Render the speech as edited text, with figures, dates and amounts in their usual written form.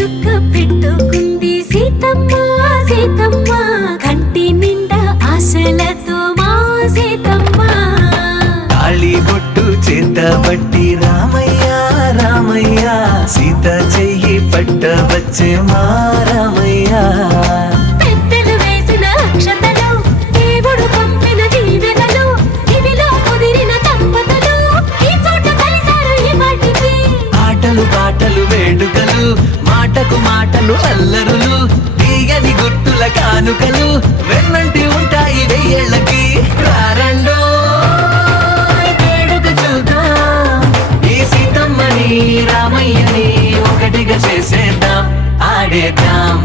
చుక్క పెట్టుకుంది సీతమ్మ సీతమ్మ కంటి నిండా ఆశలతో మా సీతమ్మ తాళి బొట్టు చేతబట్టి రామయ్య రామయ్య సీత చెయ్యి పట్టవచ్చే మా రామయ్య పెద్దలు వేసిన అక్షతలు దేవుడు పంపిన దీవెనలు ఇవిలో కుదిరిన దంపతులు ఈ చోట కలిసారు ఈ వాటికి ఆటలు పాటలు వేడుకలు మాటకు మాటలు అల్లరులు తీయని గుర్తుల కానుకలు వెన్నంటి ఉంటాయి వెయ్యేళ్ళకి రారండో వేడుక చూద్దాం ఈ సీతమ్మని రామయ్యని ఒకటిగా చేసేద్దాం ఆడేద్దాం